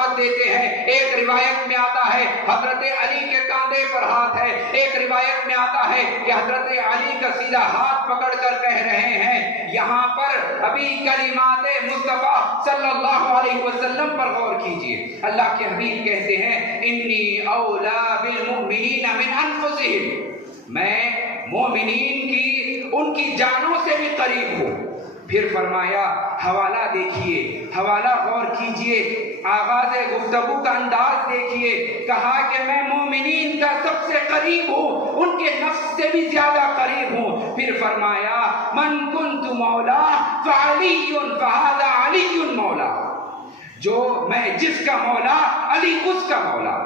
دعوت دیتے ہیں. ایک روایت میں آتا ہے حضرت علی کے کاندھے پر ہاتھ ہے, ایک روایت میں آتا ہے کہ حضرت علی کا سیدھا ہاتھ پکڑ کر کہہ رہے ہیں. یہاں پر ابھی کلمات مصطفیٰ صلی اللہ علیہ وسلم پر غور کیجئے. اللہ کے حبیب کہتے ہیں انی اولا بالمؤمنین من انفسہم, میں مومنین کی ان کی جانوں سے بھی قریب ہوں. پھر فرمایا حوالہ دیکھیے, حوالہ غور کیجئے, آغاز گفتگو کا انداز دیکھیے. کہا کہ میں مومنین کا سب سے قریب ہوں, ان کے نفس سے بھی زیادہ قریب ہوں. پھر فرمایا من کنت مولا فعلی فہذا علی مولا, جو میں جس کا مولا علی اس کا مولا.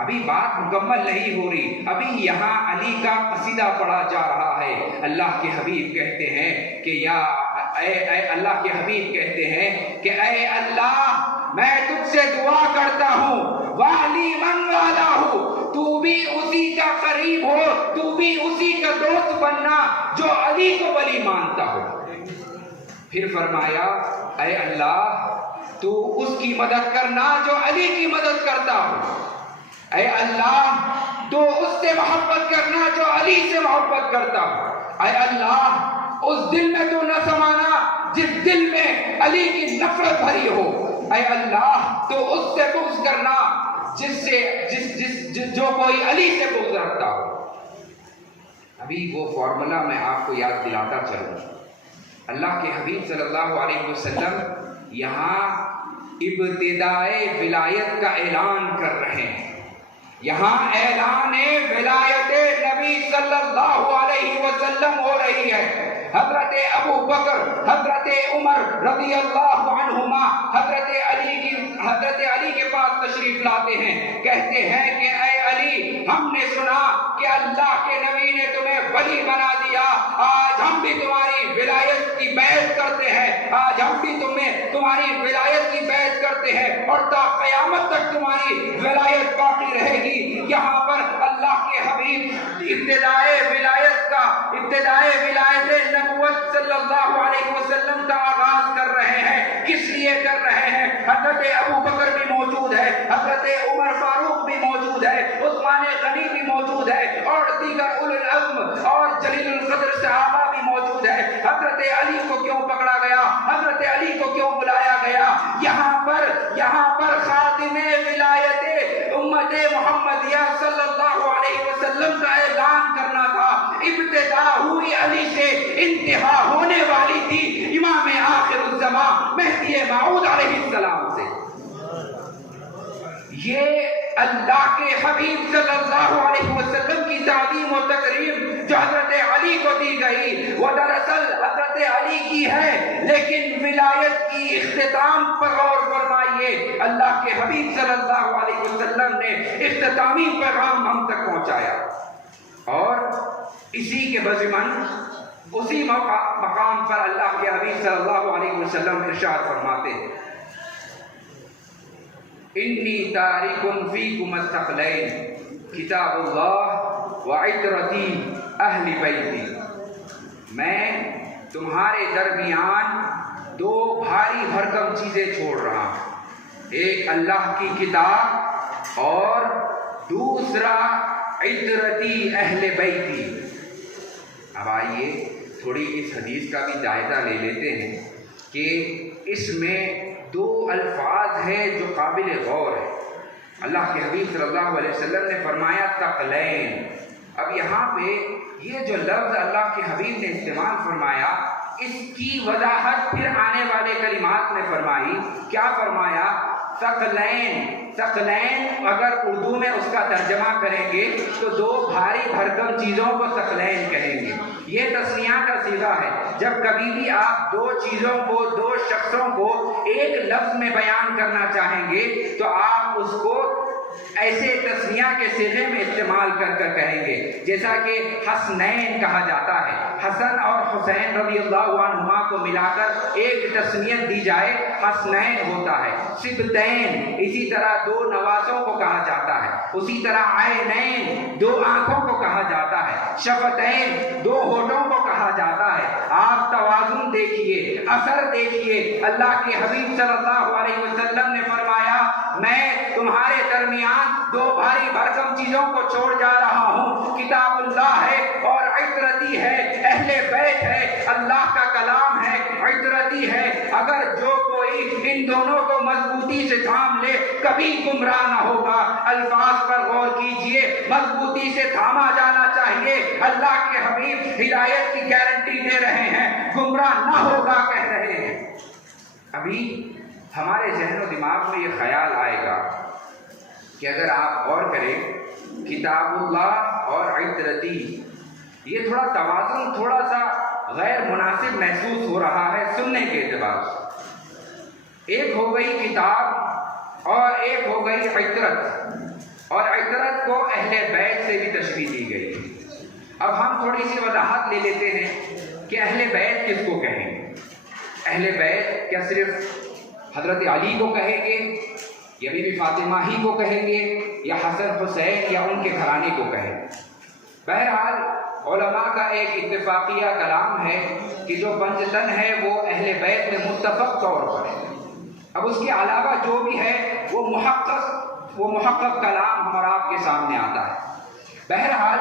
ابھی بات مکمل نہیں ہو رہی, ابھی یہاں علی کا قصیدہ پڑھا جا رہا ہے. اللہ کے حبیب کہتے ہیں کہ یا اے اللہ کے حبیب کہتے ہیں کہ اے اللہ میں تجھ سے دعا کرتا ہوں, والی من والا ہوں, تو بھی اسی کا قریب ہو, تو بھی اسی کا دوست بننا جو علی کو ولی مانتا ہو. پھر فرمایا اے اللہ تو اس کی مدد کرنا جو علی کی مدد کرتا ہو. اے اللہ تو اس سے محبت کرنا جو علی سے محبت کرتا ہو. اے اللہ اس دل میں تو نہ سمانا جس دل میں علی کی نفرت بھری ہو. اے اللہ تو اس سے بغض کرنا جو کوئی علی سے بغض رکھتا ہو. ابھی وہ فارمولا میں آپ کو یاد دلاتا چلوں. اللہ کے حبیب صلی اللہ علیہ وسلم یہاں ابتدائے ولایت کا اعلان کر رہے ہیں. یہاں اعلان ولایت نبی صلی اللہ علیہ وسلم ہو رہی ہے. حضرت ابو بکر, حضرت عمر رضی اللہ عنہما حضرت علی کے پاس تشریف لاتے ہیں. کہتے ہیں کہ اے علی ہم نے سنا کہ اللہ کے نبی نے تمہیں ولی بنا دیا, آج ہم بھی تمہاری ولایت کی بیعت کرتے ہیں, آج ہم بھی تمہاری ولایت کی بیعت کرتے ہیں اور تا قیامت تک تمہاری ولایت باقی رہے گی. یہاں پر اللہ کے حبیب ابتدائے ولایت نبوت صلی اللہ علیہ وسلم کا آغاز کر رہے ہیں. کس لیے کر رہے ہیں؟ حضرت ابو بکر بھی موجود ہے, حضرت عمر فاروق بھی موجود ہے, عثمان غنی بھی موجود ہے, اور دیگر اولو العزم اور جلیل القدر صحابہ بھی موجود ہے. حضرت علی کو کیوں پکڑا گیا؟ حضرت علی کو کیوں بلایا گیا؟ یہاں پر خاتم ولایت امت محمدیہ صلی اللہ علیہ وسلم کا اعلان کرنا تھا. ابتدا ہوئی علی سے, انتہا ہونے والی تھی امام آخر الزمان مہدی موعود علیہ السلام سے. یہ اللہ کے حبیب صلی اللہ علیہ وسلم کی تعظیم و تکریم جو حضرت علی کو دی گئی وہ دراصل حضرت علی کی ہے, لیکن ولایت کی اختتام پر غور فرمائیے. اللہ کے حبیب صلی اللہ علیہ وسلم نے اختتامی پیغام ہم تک پہنچایا, اور اسی کے بضمن اسی مقام پر اللہ کے حبیب صلی اللہ علیہ وسلم ارشاد فرماتے ہیں انی تارک فیکم الثقلین کتاب اللہ وعطرتی اہل بیتی. میں تمہارے درمیان دو بھاری بھرکم چیزیں چھوڑ رہا ہوں, ایک اللہ کی کتاب اور دوسرا عطرتی اہل بیتی. اب آئیے تھوڑی اس حدیث کا بھی جائزہ لے لیتے ہیں کہ اس میں دو الفاظ ہیں جو قابل غور ہے. اللہ کے حبیب صلی اللہ علیہ وسلم نے فرمایا ثقلین. اب یہاں پہ یہ جو لفظ اللہ کے حبیب نے استعمال فرمایا, اس کی وضاحت پھر آنے والے کلمات میں فرمائی. کیا فرمایا؟ ثقلین. ثقلین اگر اردو میں اس کا ترجمہ کریں گے تو دو بھاری بھرکم چیزوں کو ثقلین کہیں گے. یہ تسنیہ کا صیغہ ہے. جب کبھی بھی آپ دو چیزوں کو, دو شخصوں کو ایک لفظ میں بیان کرنا چاہیں گے تو آپ اس کو ایسے تسنیہ کے صیغے میں استعمال کر کہیں گے, جیسا کہ حسنین کہا جاتا ہے. حسن اور حسین رضی اللہ عنہما کو ملا کر ایک تسنیت دی جائے حسنین ہوتا ہے. سبتین اسی طرح دو نواسوں کو کہا جاتا ہے. اسی طرح عینین دو آنکھوں کو کہا جاتا ہے. شفتین دو ہونٹوں کو کہا جاتا ہے. آپ توازن دیکھیے, اثر دیکھیے. اللہ کے حبیب صلی اللہ علیہ وسلم نے فرمایا درمیان دو بھاری بھرکم چیزوں کو چھوڑ جا رہا ہوں، کتاب اللہ ہے اور عطرتی ہے، اہل بیت ہے، اللہ کا کلام ہے، عطرتی ہے۔ اگر جو کوئی ان دونوں کو مضبوطی سے تھام لے کبھی گمراہ نہ ہوگا۔ الفاظ پر غور کیجئے، مضبوطی سے تھاما جانا چاہیے۔ اللہ کے حبیب ہدایت کی گارنٹی دے رہے ہیں، گمراہ نہ ہوگا کہہ رہے ہیں۔ ابھی ہمارے ذہن و دماغ میں یہ خیال آئے گا کہ اگر آپ غور کریں کتاب اللہ اور عطرتی، یہ تھوڑا توازن تھوڑا سا غیر مناسب محسوس ہو رہا ہے سننے کے اعتبار سے۔ ایک ہو گئی کتاب اور ایک ہو گئی عطرت، اور عطرت کو اہل بیت سے بھی تشبیہ دی گئی۔ اب ہم تھوڑی سی وضاحت لے لیتے ہیں کہ اہل بیت کس کو کہیں گے۔ اہل بیت کیا صرف حضرت علی کو کہیں گے، یا بی بی فاطمہ ہی کو کہیں گے، یا حسن حسین یا ان کے گھرانے کو کہیں گے؟ بہرحال علماء کا ایک اتفاقیہ کلام ہے کہ جو پنجتن ہے وہ اہل بیت میں متفق طور پر ہے۔ اب اس کے علاوہ جو بھی ہے وہ محقق کلام ہم اور آپ کے سامنے آتا ہے۔ بہرحال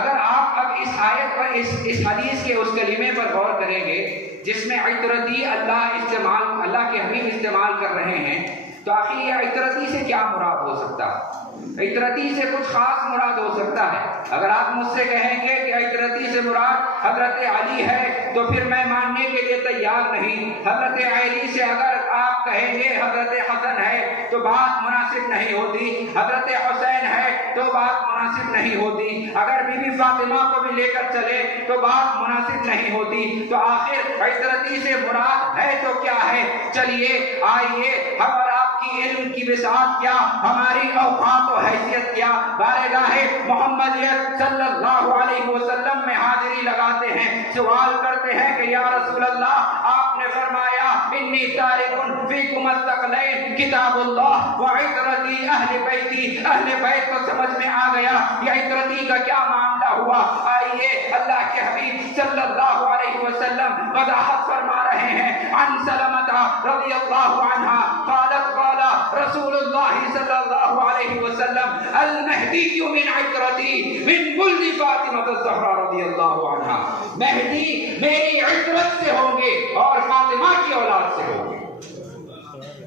اگر آپ اب اس آیت پر اس حدیث کے اس کلمے پر غور کریں گے جس میں عطرتی اللہ کے حبیب استعمال کر رہے ہیں، تو آخر یہ عطرتی سے کیا مراد ہو سکتا ہے؟ عطرتی سے کچھ خاص مراد ہو سکتا ہے۔ اگر آپ مجھ سے کہیں گے کہ عطرتی سے مراد حضرت علی ہے تو پھر میں ماننے کے لیے تیار نہیں۔ حضرت علی سے اگر آپ کہیں گے حضرت حسن ہے تو بات مناسب نہیں ہوتی، حضرت حسین ہے تو بات مناسب نہیں ہوتی، اگر بی بی فاطمہ کو بھی لے کر چلے تو بات مناسب نہیں ہوتی۔ تو آخر عطرتی سے مراد ہے تو کیا ہے؟ چلیے آئیے، ہم اور آپ کی علم کی وسعت کیا، ہماری اوقات و حیثیت کیا، بارگاہ محمدیت صلی اللہ علیہ وسلم میں حاضری لگاتے ہیں، سوال کرتے ہیں کہ یا رسول اللہ، آپ نے فرمایا انی تارک فیکم الثقلین کتاب اللہ و عطرتی اہل بیتی۔ اہل بیت کو سمجھ میں آ گیا یہ عطرتی کا کیا معاملہ ہوا۔ آئیے اللہ کے حبیب صلی اللہ علیہ وسلم وضاحت فرما رہے ہیں۔ عن سلمہ رضی اللہ عنہ قالت قال رسول اللہ صلی اللہ علیہ وسلم المہدی من عطرتی من ولد فاطمہ الزہرا رضی اللہ عنہ۔ مہدی میری عطرت سے ہوں گے اور فاطمہ کی اولاد سے ہوں گے۔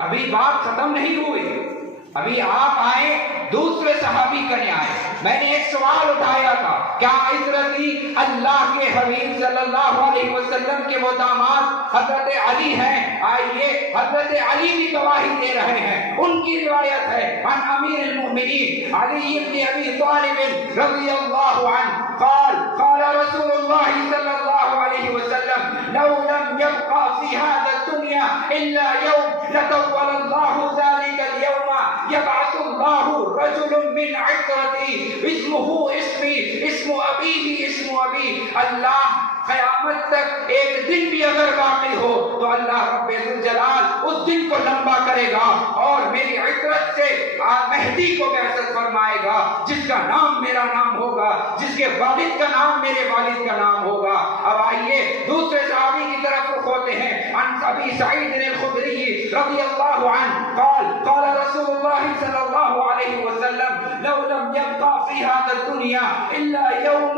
ابھی بات ختم نہیں ہوئی، ابھی آپ آئے دوسرے صحابی کرنے آئے۔ میں نے ایک سوال اٹھایا تھا، کیا عطرتی اللہ کے حبیب صلی اللہ علیہ وسلم کے وہ داماد حضرت علی ہیں؟ آئیے حضرت علی بھی گواہی دے رہے ہیں، ان کی روایت ہے عن امیر المؤمنین علی بن ابی طالب رضی اللہ عنہ قال قال رسول اللہ صلی اللہ علیہ وسلم لو لم يبقى في هذا الدنيا الا يوم لطول الله ذلك اليوم يبعث الله رجل من عطرتي اسمه اسمي اسم ابيه اسم ابي۔ اللہ قیامت تک ایک دن بھی اگر باقی ہو تو اللہ رب الجلال اس دن کو لمبا کرے گا اور میری عطرت سے مہدی کو بعثت فرمائے گا، جس کا نام میرا نام ہوگا، جس کے والد کا نام میرے والد کا نام ہوگا۔ اب آئیے دوسرے صحابی کی طرف رخ ہوتے ہیں۔ عن ابی سعید الخدری رضی اللہ عنہ قال قال رسول اللہ صلی اللہ علیہ وسلم لو لم يبقى في هذا الدنيا الا يوم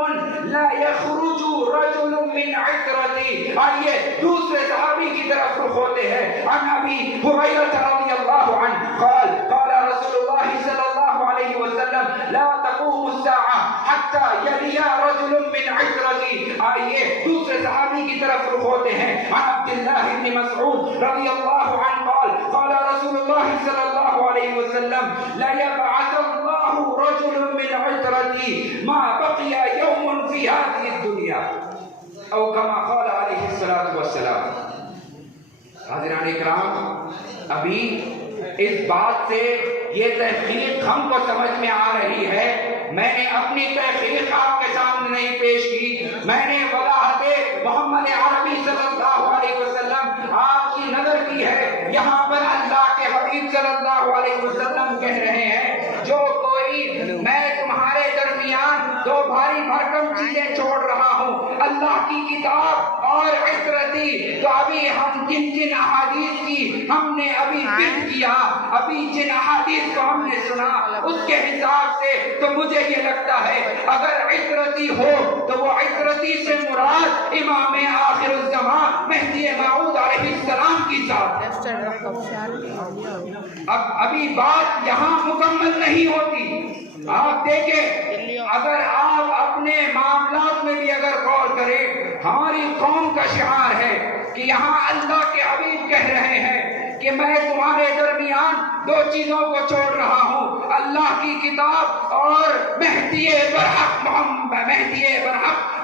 لا يخرج رجل من عطرتي۔ آئیے دوسرے صحابی کی طرف رخ ہوتے ہیں۔ عن ابی ہریرہ رضی اللہ عنہ قال قال رسول اللہ صلی اللہ علیہ وسلم لا تقوم الساعة حتى يلي رجل من عطرتي۔ آئیے دوسرے صحابی کی طرف رخ ہوتے ہیں۔ عن عبد اللہ بن مسعود رضی اللہ عنہ قال قال رسول اللہ صلی اللہ علیہ وسلم لا يبعث الله رجل من عطرتي ما بقي يوم في هذه الدنيا او كما قال علیہ الصلوۃ والسلام۔ حاضران اکرام، ابھی اس بات سے یہ تحقیق ہم کو سمجھ میں آ رہی ہے۔ میں نے اپنی تحقیق آپ کے سامنے نہیں پیش کی، میں نے وضاحت محمد عربی صلی اللہ علیہ وسلم آپ کی نظر کی ہے۔ یہاں پر اللہ کے حبیب صلی اللہ علیہ وسلم کہہ رہے ہیں جو کوئی میں تمہارے درمیان دو بھاری بھرکم چیزیں چھوڑ رہا ہوں، اللہ کی کتاب اور عطرتی، تو ابھی ہم جن احادیث کی ہم نے ابھی ذکر کیا، ابھی جن احادیث کو ہم نے سنا، اس کے حساب سے تو مجھے یہ لگتا ہے اگر عطرتی ہو تو وہ عطرتی سے مراد امام آخر الزمان مہدی موعود علیہ السلام کی ذات ہے۔ اب ابھی بات یہاں مکمل نہیں ہوتی۔ آپ دیکھیں، اگر آپ اپنے معاملات میں بھی اگر غور کریں، ہماری قوم کا شعار ہے کہ یہاں اللہ کے حبیب کہہ رہے ہیں کہ میں تمہارے درمیان دو چیزوں کو چھوڑ رہا ہوں، اللہ کی کتاب اور مہدی برحق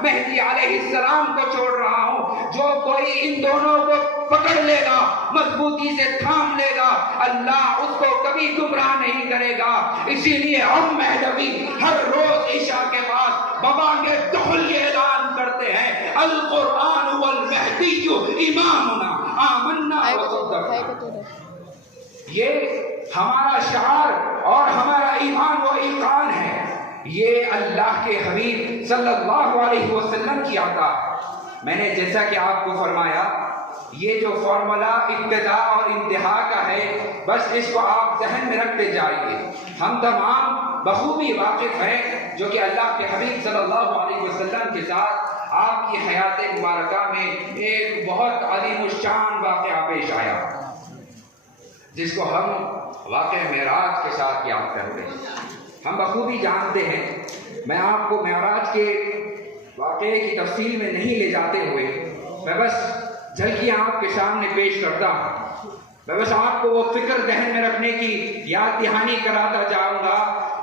مہدی علیہ السلام کو چھوڑ رہا ہوں۔ جو کوئی ان دونوں کو پکڑ لے گا، مضبوطی سے تھام لے گا، اللہ اس کو کبھی گمراہ نہیں کرے گا۔ اسی لیے ہم مہدوی ہر روز عشاء کے بعد ببانگے دہل یہ اعلان کرتے ہیں، القرآن والمہدی امامنا آمنا وصدقنا۔ یہ ہمارا شعار اور ہمارا ایمان و ایقان ہے، یہ اللہ کے حبیب صلی اللہ علیہ وسلم کی عطا ہے۔ میں نے جیسا کہ آپ کو فرمایا، یہ جو فارمولا ابتدا اور انتہا کا ہے، بس اس کو آپ ذہن میں رکھتے جائیے۔ ہم تمام بخوبی واقف ہیں جو کہ اللہ کے حبیب صلی اللہ علیہ وسلم کے ساتھ آپ کی حیات مبارکہ میں ایک بہت عظیم الشان واقعہ پیش آیا، جس کو ہم واقعہ معراج کے ساتھ یاد کرتے ہیں۔ ہم بخوبی جانتے ہیں، میں آپ کو معراج کے واقعے کی تفصیل میں نہیں لے جاتے ہوئے میں بس جھلکیاں آپ کے سامنے پیش کرتا ہوں۔ میں بس آپ کو وہ فکر ذہن میں رکھنے کی یاد دہانی کراتا جاؤں گا۔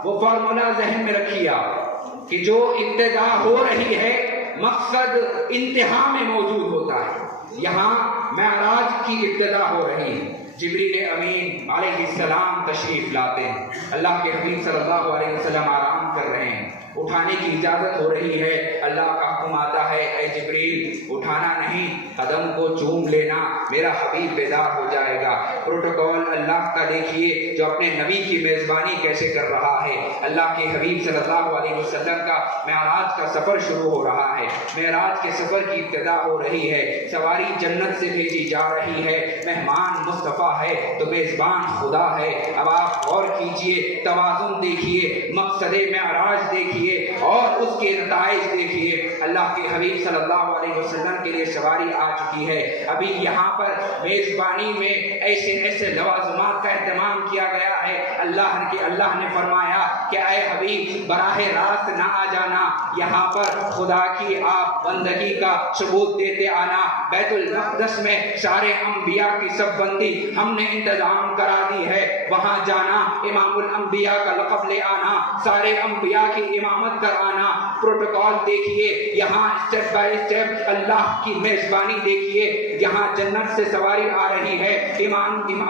وہ فارمولا ذہن میں رکھیے آپ کہ جو ابتدا ہو رہی ہے مقصد انتہا میں موجود ہوتا ہے۔ یہاں معراج کی ابتدا ہو رہی ہے، جبریل امین علیہ السلام تشریف لاتے ہیں، اللہ کے حبیب صلی اللہ علیہ وسلم آرام کر رہے ہیں، اٹھانے کی اجازت ہو رہی ہے، اللہ کا حکم آتا ہے، اے جبریل اٹھانا نہیں، قدم کو چوم لینا، میرا حبیب بیدار ہو جائے گا۔ پروٹوکول اللہ کا دیکھیے جو اپنے نبی کی میزبانی کیسے کر رہا ہے۔ اللہ کے حبیب صلی اللہ علیہ وسلم کا معراج کا سفر شروع ہو رہا ہے، معراج کے سفر کی ابتدا ہو رہی ہے، سواری جنت سے بھیجی جا رہی ہے، مہمان مصطفیٰ ہے تو میزبان خدا ہے۔ اب آپ غور کیجئے، توازن دیکھیے، مقصد معراج دیکھیے اور اس کے نتائج دیکھیے۔ اللہ کے حبیب صلی اللہ علیہ وسلم کے لیے سواری آ چکی ہے، ابھی یہاں پر میزبانی میں ایسے ایسے لوازمات کا اہتمام کیا گیا ہے۔ اللہ نے فرمایا کہ اے حبیب براہ راست نہ آ جانا، یہاں پر خدا کی آپ بندگی کا ثبوت دیتے آنا۔ بیت المقدس میں سارے انبیاء کی سب بندی ہم نے انتظام کرا دی ہے، وہاں جانا، امام الانبیاء کا لقب لے آنا، سارے انبیاء کی امامت کر آنا۔ پروٹوکول دیکھیے، یہاں اسٹیپ بائی اسٹیپ اللہ کی میزبانی دیکھیے، یہاں جنت سے سواری آ رہی ہے،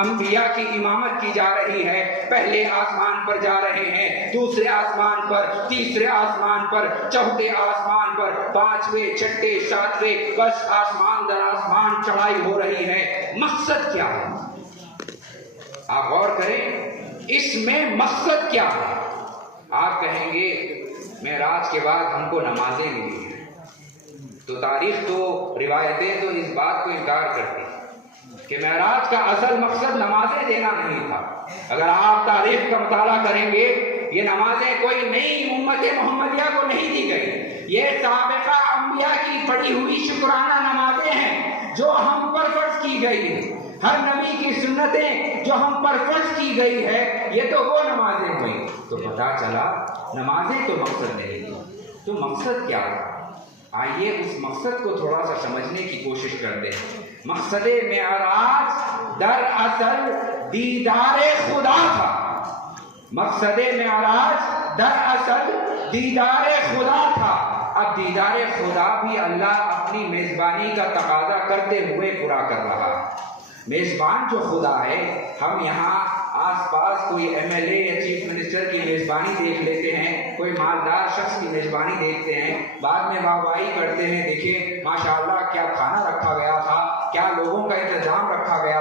انبیاء کی امامت کی جا رہی ہے، پہلے آسمان پر جا رہے ہیں، دوسرے آسمان پر، تیسرے آسمان پر، چوتھے آسمان پر، پانچویں، چھٹے، ساتویں، بس آسمان در آسمان چڑھائی ہو رہی ہے۔ مقصد کیا ہے؟ آپ غور کریں، اس میں مقصد کیا ہے؟ آپ کہیں گے معراج کے بعد ہم کو نمازیں ملی ہیں، تو تاریخ تو روایتیں تو اس بات کو انکار کرتی ہیں کہ معراج کا اصل مقصد نمازیں دینا نہیں تھا۔ اگر آپ تاریخ کا مطالعہ کریں گے، یہ نمازیں کوئی نئی امت محمدیہ کو نہیں دی گئی، یہ سابقہ انبیاء کی پڑھی ہوئی شکرانہ نمازیں ہیں جو ہم پر فرض کی گئی ہیں۔ ہر نبی کی سنتیں جو ہم پر فرض کی گئی ہے، یہ تو وہ نمازیں ہوئی۔ تو پتہ چلا نمازیں تو مقصد نہیں تھی، تو مقصد کیا ہے؟ آئیے اس مقصد کو تھوڑا سا سمجھنے کی کوشش کرتے ہیں۔ مقصد معراج دراصل دیدار خدا تھا۔ مقصد معراج دراصل دیدار خدا تھا۔ اب دیدار خدا بھی اللہ اپنی میزبانی کا تقاضا کرتے ہوئے پورا کر رہا ہے۔ میزبان جو خدا ہے، ہم یہاں آس پاس کوئی ایم ایل اے یا چیف منسٹر کی میزبانی دیکھ لیتے ہیں، کوئی مالدار شخص کی میزبانی دیکھتے ہیں، بعد میں واہواہی کرتے ہیں، دیکھیں ماشاءاللہ کیا کھانا رکھا گیا تھا، کیا لوگوں کا انتظام رکھا گیا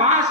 5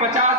50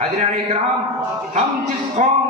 حضرات اکرام، ہم جس قوم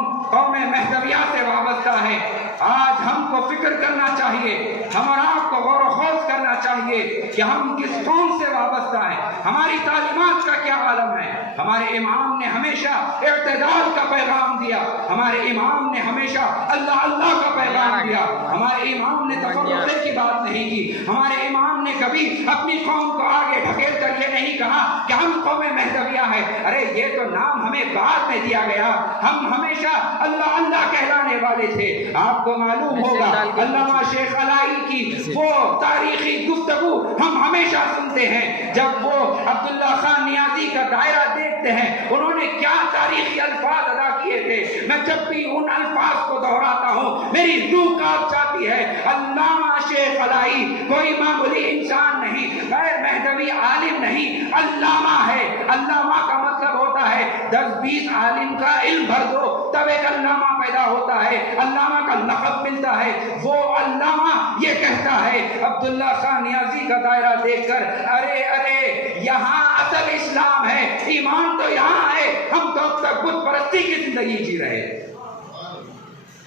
مہدویہ سے وابستہ ہیں، آج ہم کو فکر کرنا چاہیے، ہم اور آپ کو غور و خوض کرنا چاہیے کہ ہم کس قوم سے وابستہ ہیں، ہماری تعلیمات کا کیا عالم ہے۔ ہمارے امام نے ہمیشہ اعتدال کا پیغام دیا، ہمارے امام نے ہمیشہ اللہ اللہ کا پیغام دیا، ہمارے امام نے تفرقے کی بات نہیں کی، ہمارے امام نے کبھی اپنی قوم کو آگے ڈھکیل کر یہ نہیں کہا کہ ہم قوم مہدویہ ہیں۔ ارے یہ تو نام ہمیں بعد میں دیا گیا، ہم ہمیشہ اللہ اللہ کہلانے والے تھے۔ آپ کو معلوم ہوگا علامہ شیخ علائی کی وہ تاریخی گفتگو ہم ہمیشہ سنتے ہیں، جب وہ عبداللہ خان نیازی کا دائرہ دیکھتے ہیں انہوں نے کیا تاریخی الفاظ ادا کیے تھے۔ میں جب بھی ان الفاظ کو دہراتا ہوں میری روح کانپ جاتی ہے۔ علامہ شیخ علائی کوئی معمولی انسان نہیں، غیر مہدوی عالم نہیں، علامہ ہے۔ علامہ کا مطلب ہوتا ہے 10-20 عالم کا علم بھر دو تب ایک علامہ پیدا ہوتا ہے، علامہ کا لقب ملتا ہے۔ وہ علامہ یہ کہتا ہے عبداللہ خان نیازی کا دائرہ دیکھ کر، ارے ارے یہاں اصل اسلام ہے، ایمان تو یہاں ہے، ہم تو اب تک بت پرستی کی زندگی جی رہے۔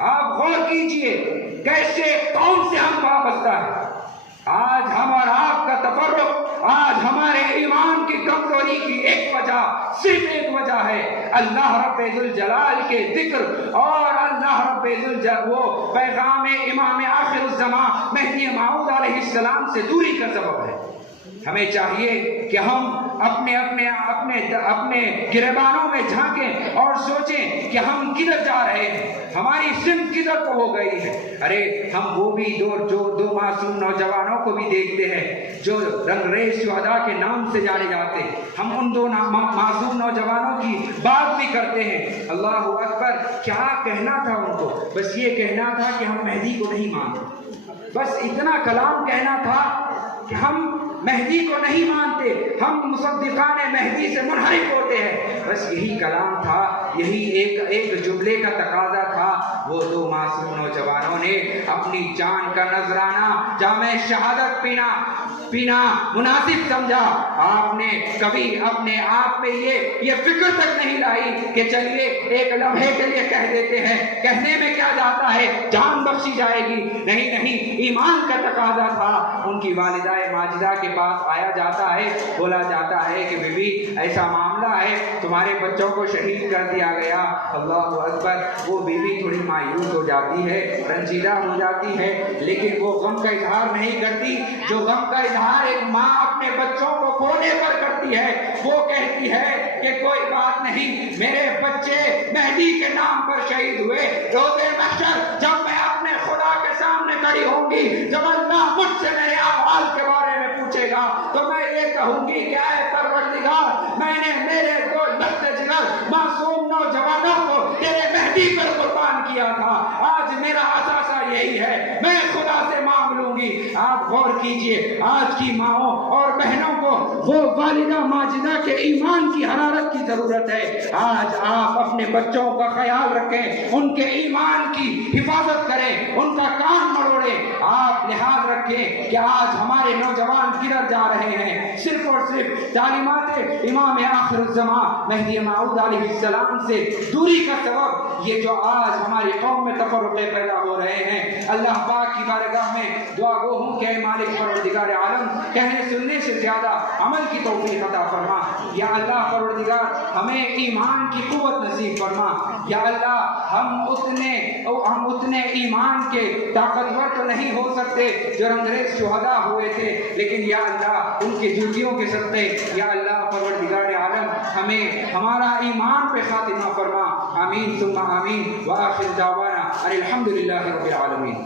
آپ غور کیجئے کیسے قوم سے ہم وابستہ ہیں۔ آج ہم اور آپ کا تفرق، آج ہمارے ایمان کی کمزوری کی ایک وجہ، صرف ایک وجہ ہے، اللہ رب ذوالجلال کے ذکر اور اللہ رب وہ پیغام امام آخر الزمان مہدی موعود علیہ السلام سے دوری کا سبب ہے۔ ہمیں چاہیے کہ ہم اپنے گریبانوں میں جھانکیں اور سوچیں کہ ہم کدھر جا رہے ہیں، ہماری سمت کدھر کو ہو گئی ہے۔ ارے ہم وہ بھی دو معصوم نوجوانوں کو بھی دیکھتے ہیں جو رنگریز شہداء کے نام سے جانے جاتے ہیں، ہم ان دو معصوم نوجوانوں کی بات بھی کرتے ہیں۔ اللہ اکبر، کیا کہنا تھا ان کو؟ بس یہ کہنا تھا کہ ہم مہدی کو نہیں مانتے، بس اتنا کلام کہنا تھا کہ ہم مہدی کو نہیں مانتے، ہم مصدقان مہدی سے منحرف ہوتے ہیں، بس یہی کلام تھا، یہی ایک جملے کا تقاضا تھا۔ وہ دو معصوم نوجوانوں نے اپنی جان کا نذرانہ جامع شہادت پینا مناسب سمجھا۔ آپ نے کبھی اپنے آپ میں یہ فکر تک نہیں لائی کہ چلیے ایک لمحے کے لیے کہہ دیتے ہیں، کہنے میں کیا جاتا ہے، جان بخشی جائے گی۔ نہیں، ایمان کا تقاضا تھا۔ ان کی والدہ ماجدہ کے پاس آیا جاتا ہے، بولا جاتا ہے کہ بی بی ایسا معاملہ ہے، تمہارے بچوں کو شہید کر دیا گیا۔ اللہ اکبر، وہ بیوی تھوڑی مایوس ہو جاتی ہے، رنجیدہ ہو جاتی ہے، لیکن وہ غم کا اظہار نہیں کرتی جو غم کا اظہار ایک ماں اپنے بچوں کو کھونے پر کرتی ہے۔ وہ کہتی ہے کہ کوئی بات نہیں، میرے بچے مہدی کے نام پر شہید ہوئے، روز محشر جب میں اپنے خدا کے سامنے کھڑی ہوں گی، جب اللہ مجھ سے میرے اعمال کے بارے میں پوچھے گا تو میں یہ کہوں گی کہ اے پروردگار، میں نے میرے دو لخت جگر معصوم نوجوانوں کو تیرے مہدی پر قربان کیا تھا۔ آج میرا اثاثہ یہی ہے، میں خدا سے مانگ لوں گی۔ آپ غور کیجئے، آج کی ماؤں اور بہنوں کو وہ والدہ ماجدہ کے ایمان کی حرارت کی ضرورت ہے۔ آج آپ اپنے بچوں کا خیال رکھیں، ان کے ایمان کی حفاظت کریں، ان کا کان مروڑیں۔ آپ لحاظ رکھیں کہ آج ہمارے نوجوان کدھر جا رہے ہیں۔ صرف اور صرف تعلیمات امام آخر الزمان مہدی موعود علیہ السلام سے دوری کا سبب یہ جو آج ہماری قوم میں تفرقے پیدا ہو رہے ہیں۔ اللہ پاک کی بارگاہ میں دعا گو ہوں کہ مالک پروردگار عالم، کہنے سننے سے زیادہ عمل کی توفیق عطا فرما۔ یا اللہ پروردگار، ہمیں ایمان کی قوت نصیب فرما۔ یا اللہ، ہم اتنے ایمان کے طاقتور تو نہیں ہو سکتے جو رنگریز شہداء ہوئے تھے، لیکن یا اللہ ان کے جوتیوں کے صدقے یا اللہ پروردگار عالم ہمیں ہمارا ایمان پہ خاتمہ فرما۔ آمین ثم آمین، وآخر دعوانا الحمدللہ رب العالمین۔